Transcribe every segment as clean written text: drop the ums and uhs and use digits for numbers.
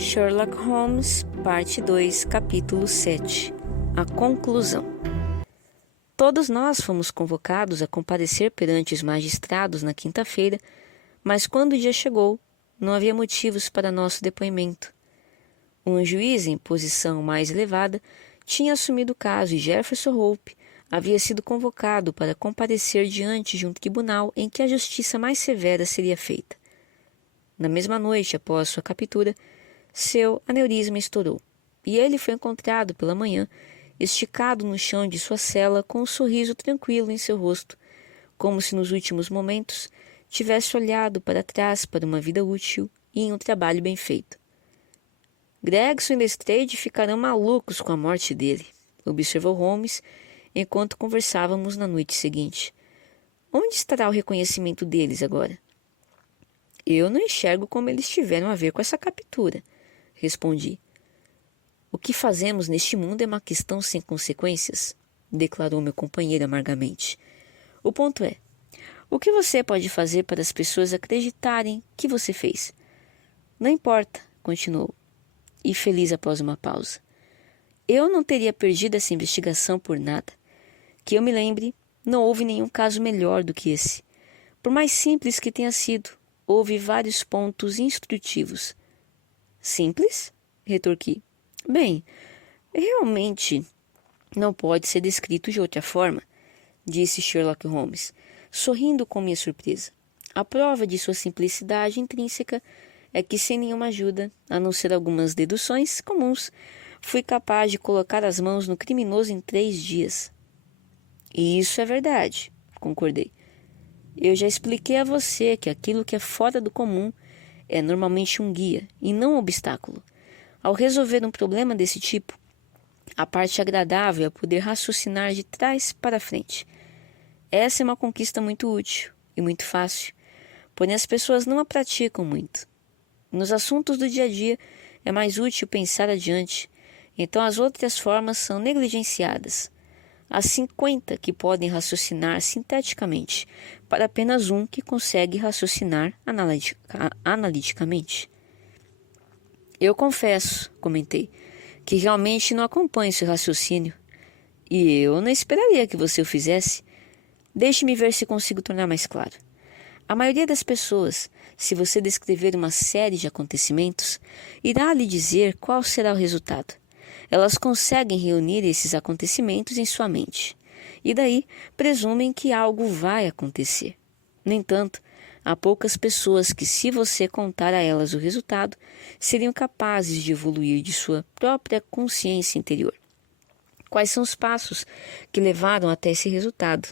Sherlock Holmes, parte 2, capítulo 7. A conclusão. Todos nós fomos convocados a comparecer perante os magistrados na quinta-feira, mas quando o dia chegou, não havia motivos para nosso depoimento. Um juiz em posição mais elevada tinha assumido o caso e Jefferson Hope havia sido convocado para comparecer diante de um tribunal em que a justiça mais severa seria feita. Na mesma noite após sua captura, seu aneurisma estourou, e ele foi encontrado pela manhã, esticado no chão de sua cela com um sorriso tranquilo em seu rosto, como se nos últimos momentos tivesse olhado para trás para uma vida útil e em um trabalho bem feito. Gregson e Lestrade ficarão malucos com a morte dele, observou Holmes, enquanto conversávamos na noite seguinte. Onde estará o reconhecimento deles agora? Eu não enxergo como eles tiveram a ver com essa captura, respondi. O que fazemos neste mundo é uma questão sem consequências, declarou meu companheiro amargamente. O ponto é, o que você pode fazer para as pessoas acreditarem que você fez? Não importa, continuou, e feliz após uma pausa. Eu não teria perdido essa investigação por nada. Que eu me lembre, não houve nenhum caso melhor do que esse. Por mais simples que tenha sido, houve vários pontos instrutivos. Simples? Retorqui. Bem, realmente não pode ser descrito de outra forma, disse Sherlock Holmes, sorrindo com minha surpresa. A prova de sua simplicidade intrínseca é que, sem nenhuma ajuda, a não ser algumas deduções comuns, fui capaz de colocar as mãos no criminoso em 3 dias. E isso é verdade, concordei. Eu já expliquei a você que aquilo que é fora do comum é normalmente um guia e não um obstáculo. Ao resolver um problema desse tipo, a parte agradável é poder raciocinar de trás para frente. Essa é uma conquista muito útil e muito fácil, porém as pessoas não a praticam muito. Nos assuntos do dia a dia é mais útil pensar adiante, então as outras formas são negligenciadas. Há 50 que podem raciocinar sinteticamente, para apenas um que consegue raciocinar analiticamente. Eu confesso, comentei, que realmente não acompanho seu raciocínio. E eu não esperaria que você o fizesse. Deixe-me ver se consigo tornar mais claro. A maioria das pessoas, se você descrever uma série de acontecimentos, irá lhe dizer qual será o resultado. Elas conseguem reunir esses acontecimentos em sua mente, e daí presumem que algo vai acontecer. No entanto, há poucas pessoas que, se você contar a elas o resultado, seriam capazes de evoluir de sua própria consciência interior. Quais são os passos que levaram até esse resultado?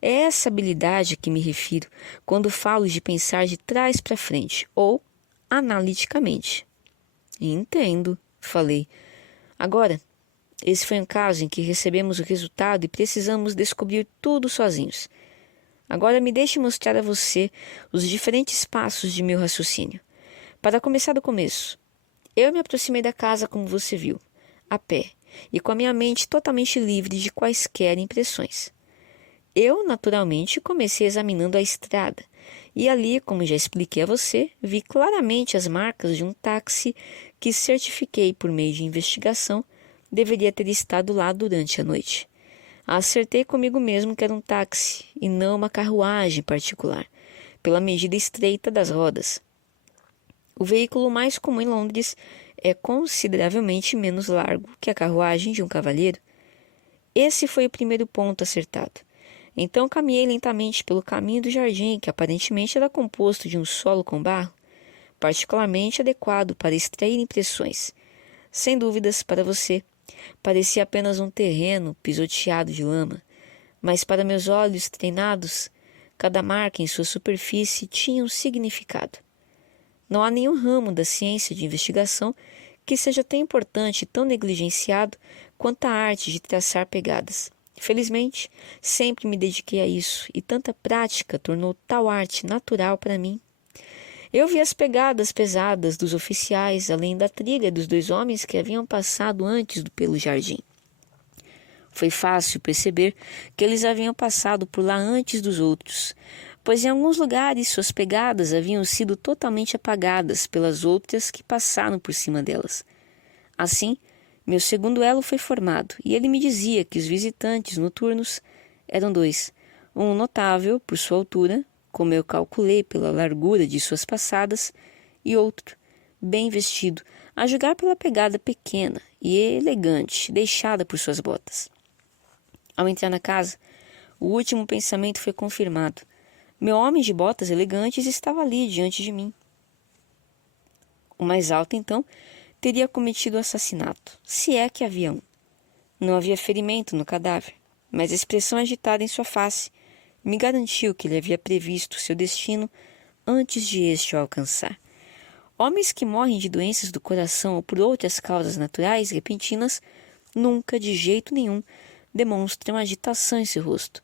É essa habilidade a que me refiro quando falo de pensar de trás para frente, ou analiticamente. Entendo, falei. Agora, esse foi um caso em que recebemos o resultado e precisamos descobrir tudo sozinhos. Agora me deixe mostrar a você os diferentes passos de meu raciocínio. Para começar do começo, eu me aproximei da casa como você viu, a pé, e com a minha mente totalmente livre de quaisquer impressões. Eu, naturalmente, comecei examinando a estrada, e ali, como já expliquei a você, vi claramente as marcas de um táxi que certifiquei por meio de investigação deveria ter estado lá durante a noite. Acertei comigo mesmo que era um táxi e não uma carruagem particular, pela medida estreita das rodas. O veículo mais comum em Londres é consideravelmente menos largo que a carruagem de um cavalheiro. Esse foi o primeiro ponto acertado. Então caminhei lentamente pelo caminho do jardim, que aparentemente era composto de um solo com barro, particularmente adequado para extrair impressões. Sem dúvidas, para você, parecia apenas um terreno pisoteado de lama, mas para meus olhos treinados, cada marca em sua superfície tinha um significado. Não há nenhum ramo da ciência de investigação que seja tão importante e tão negligenciado quanto a arte de traçar pegadas. Felizmente, sempre me dediquei a isso e tanta prática tornou tal arte natural para mim. Eu vi as pegadas pesadas dos oficiais, além da trilha dos 2 homens que haviam passado antes pelo jardim. Foi fácil perceber que eles haviam passado por lá antes dos outros, pois em alguns lugares suas pegadas haviam sido totalmente apagadas pelas outras que passaram por cima delas. Assim, meu segundo elo foi formado, e ele me dizia que os visitantes noturnos eram dois: um notável por sua altura, como eu calculei pela largura de suas passadas, e outro, bem vestido, a julgar pela pegada pequena e elegante deixada por suas botas. Ao entrar na casa, o último pensamento foi confirmado. Meu homem de botas elegantes estava ali diante de mim. O mais alto, então, teria cometido o assassinato, se é que havia um. Não havia ferimento no cadáver, mas a expressão agitada em sua face me garantiu que ele havia previsto seu destino antes de este o alcançar. Homens que morrem de doenças do coração ou por outras causas naturais repentinas nunca, de jeito nenhum, demonstram agitação em seu rosto.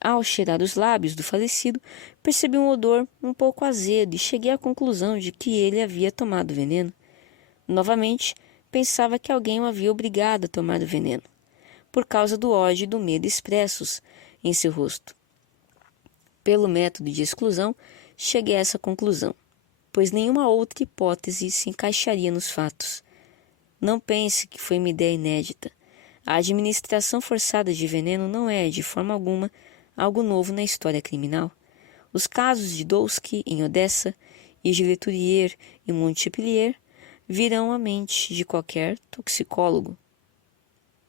Ao cheirar os lábios do falecido, percebi um odor um pouco azedo e cheguei à conclusão de que ele havia tomado veneno. Novamente, pensava que alguém o havia obrigado a tomar o veneno, por causa do ódio e do medo expressos em seu rosto. Pelo método de exclusão, cheguei a essa conclusão, pois nenhuma outra hipótese se encaixaria nos fatos. Não pense que foi uma ideia inédita. A administração forçada de veneno não é, de forma alguma, algo novo na história criminal. Os casos de Dolsky em Odessa e de Leturier em Montpellier virão à mente de qualquer toxicólogo.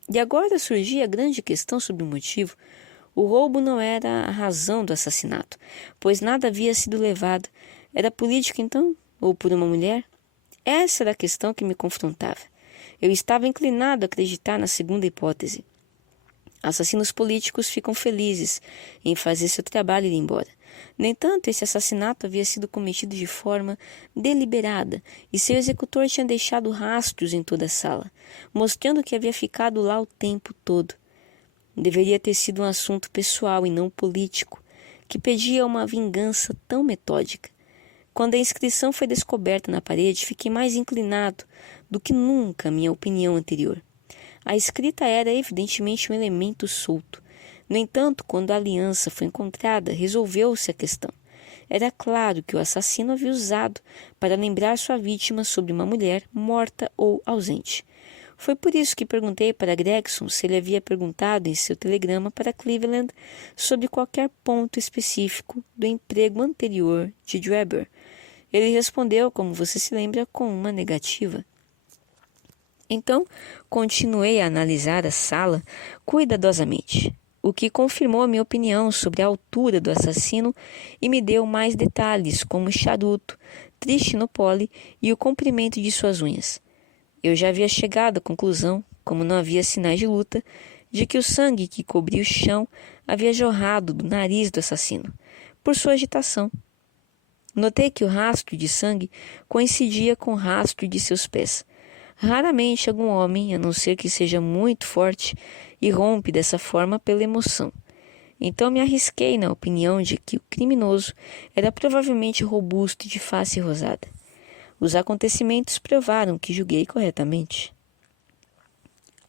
E agora surgia a grande questão sobre o motivo. O roubo não era a razão do assassinato, pois nada havia sido levado. Era político, então? Ou por uma mulher? Essa era a questão que me confrontava. Eu estava inclinado a acreditar na segunda hipótese. Assassinos políticos ficam felizes em fazer seu trabalho e ir embora. No entanto, esse assassinato havia sido cometido de forma deliberada e seu executor tinha deixado rastros em toda a sala, mostrando que havia ficado lá o tempo todo. Deveria ter sido um assunto pessoal e não político, que pedia uma vingança tão metódica. Quando a inscrição foi descoberta na parede, fiquei mais inclinado do que nunca à minha opinião anterior. A escrita era evidentemente um elemento solto. No entanto, quando a aliança foi encontrada, resolveu-se a questão. Era claro que o assassino havia usado para lembrar sua vítima sobre uma mulher morta ou ausente. Foi por isso que perguntei para Gregson se ele havia perguntado em seu telegrama para Cleveland sobre qualquer ponto específico do emprego anterior de Dweber. Ele respondeu, como você se lembra, com uma negativa. Então, continuei a analisar a sala cuidadosamente, o que confirmou a minha opinião sobre a altura do assassino e me deu mais detalhes, como o charuto, Trichinopole e o comprimento de suas unhas. Eu já havia chegado à conclusão, como não havia sinais de luta, de que o sangue que cobria o chão havia jorrado do nariz do assassino, por sua agitação. Notei que o rastro de sangue coincidia com o rastro de seus pés. Raramente algum homem, a não ser que seja muito forte, irrompe dessa forma pela emoção. Então me arrisquei na opinião de que o criminoso era provavelmente robusto e de face rosada. Os acontecimentos provaram que julguei corretamente.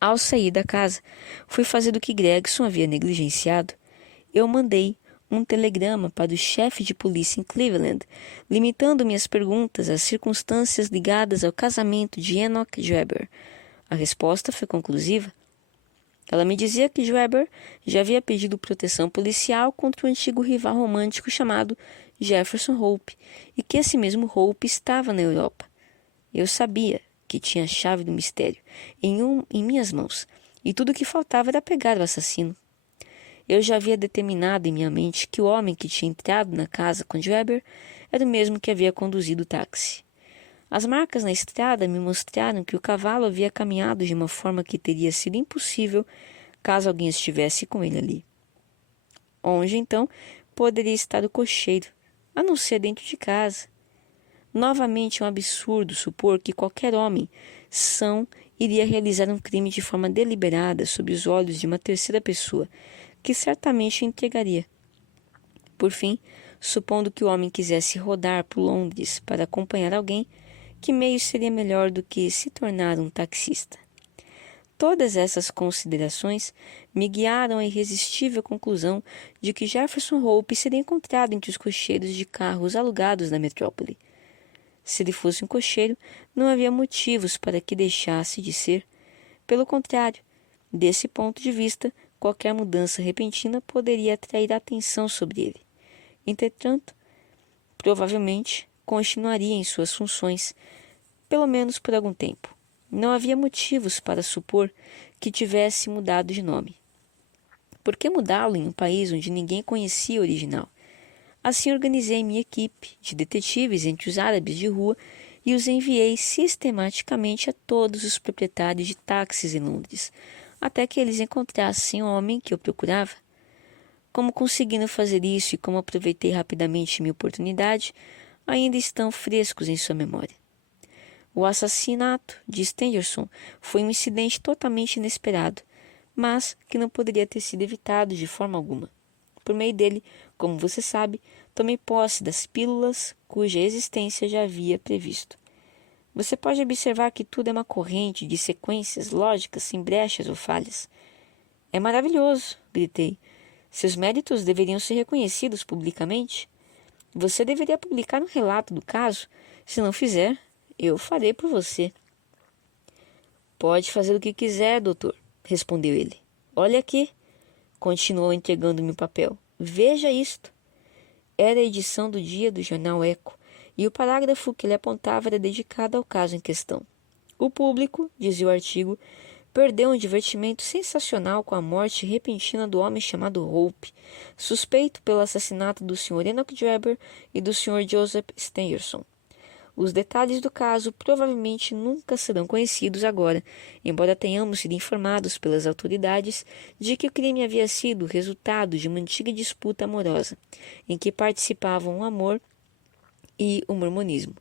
Ao sair da casa, fui fazer o que Gregson havia negligenciado. Eu mandei um telegrama para o chefe de polícia em Cleveland, limitando minhas perguntas às circunstâncias ligadas ao casamento de Enoch Dweber. A resposta foi conclusiva. Ela me dizia que Dweber já havia pedido proteção policial contra o antigo rival romântico chamado Jefferson Hope, e que esse mesmo Hope estava na Europa. Eu sabia que tinha a chave do mistério em minhas mãos, e tudo o que faltava era pegar o assassino. Eu já havia determinado em minha mente que o homem que tinha entrado na casa com Dweber era o mesmo que havia conduzido o táxi. As marcas na estrada me mostraram que o cavalo havia caminhado de uma forma que teria sido impossível caso alguém estivesse com ele ali. Onde, então, poderia estar o cocheiro, a não ser dentro de casa? Novamente é um absurdo supor que qualquer homem são iria realizar um crime de forma deliberada sob os olhos de uma terceira pessoa, que certamente o entregaria. Por fim, supondo que o homem quisesse rodar por Londres para acompanhar alguém, que meio seria melhor do que se tornar um taxista? Todas essas considerações me guiaram à irresistível conclusão de que Jefferson Hope seria encontrado entre os cocheiros de carros alugados na metrópole. Se ele fosse um cocheiro, não havia motivos para que deixasse de ser. Pelo contrário, desse ponto de vista, qualquer mudança repentina poderia atrair a atenção sobre ele. Entretanto, provavelmente continuaria em suas funções, pelo menos por algum tempo. Não havia motivos para supor que tivesse mudado de nome. Por que mudá-lo em um país onde ninguém conhecia o original? Assim organizei minha equipe de detetives entre os árabes de rua e os enviei sistematicamente a todos os proprietários de táxis em Londres, até que eles encontrassem o homem que eu procurava. Como conseguindo fazer isso e como aproveitei rapidamente minha oportunidade, ainda estão frescos em sua memória. O assassinato de Stangerson foi um incidente totalmente inesperado, mas que não poderia ter sido evitado de forma alguma. Por meio dele, como você sabe, tomei posse das pílulas cuja existência já havia previsto. Você pode observar que tudo é uma corrente de sequências lógicas sem brechas ou falhas. É maravilhoso, gritei. Seus méritos deveriam ser reconhecidos publicamente. Você deveria publicar um relato do caso. Se não fizer, eu farei por você. Pode fazer o que quiser, doutor, respondeu ele. Olha aqui, continuou entregando-me o papel. Veja isto. Era a edição do dia do jornal Eco, e o parágrafo que ele apontava era dedicado ao caso em questão. O público, dizia o artigo, perdeu um divertimento sensacional com a morte repentina do homem chamado Hope, suspeito pelo assassinato do Sr. Enoch Drebber e do Sr. Joseph Stangerson. Os detalhes do caso provavelmente nunca serão conhecidos agora, embora tenhamos sido informados pelas autoridades de que o crime havia sido resultado de uma antiga disputa amorosa, em que participavam o amor e o mormonismo.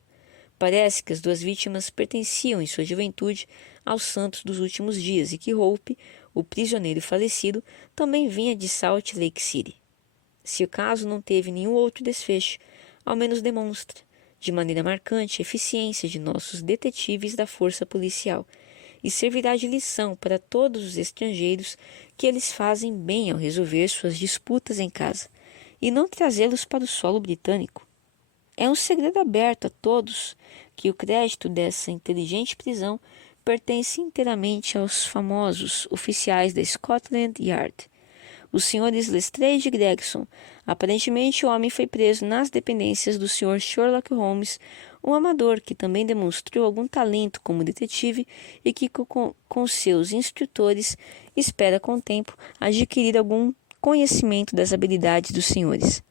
Parece que as duas vítimas pertenciam em sua juventude aos santos dos últimos dias e que Hope, o prisioneiro falecido, também vinha de Salt Lake City. Se o caso não teve nenhum outro desfecho, ao menos demonstra, de maneira marcante, a eficiência de nossos detetives da força policial e servirá de lição para todos os estrangeiros que eles fazem bem ao resolver suas disputas em casa e não trazê-los para o solo britânico. É um segredo aberto a todos que o crédito dessa inteligente prisão pertence inteiramente aos famosos oficiais da Scotland Yard. Os senhores Lestrade e Gregson. Aparentemente, o homem foi preso nas dependências do Sr. Sherlock Holmes, um amador que também demonstrou algum talento como detetive e que, com seus instrutores, espera com o tempo adquirir algum conhecimento das habilidades dos senhores.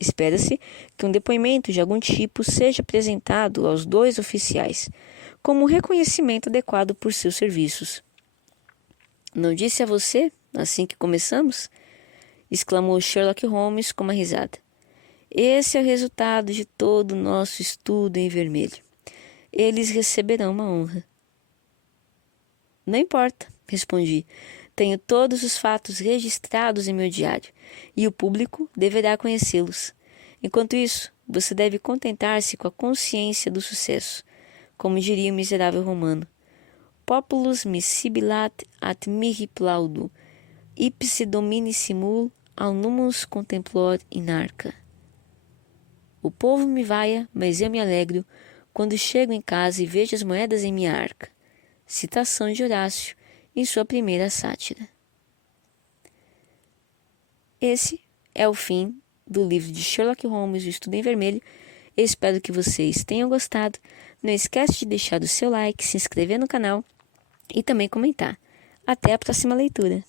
Espera-se que um depoimento de algum tipo seja apresentado aos dois oficiais, como reconhecimento adequado por seus serviços. Não disse a você, assim que começamos? Exclamou Sherlock Holmes com uma risada. Esse é o resultado de todo o nosso estudo em vermelho. Eles receberão uma honra. Não importa, respondi. Tenho todos os fatos registrados em meu diário, e o público deverá conhecê-los. Enquanto isso, você deve contentar-se com a consciência do sucesso, como diria o miserável romano. Populus me sibilat at mihi plaudo, ipse domini simul alnumus contemplor in arca. O povo me vaia, mas eu me alegro quando chego em casa e vejo as moedas em minha arca. Citação de Horácio em sua primeira sátira. Esse é o fim do livro de Sherlock Holmes, O Estudo em Vermelho. Eu espero que vocês tenham gostado. Não esquece de deixar o seu like, se inscrever no canal e também comentar. Até a próxima leitura!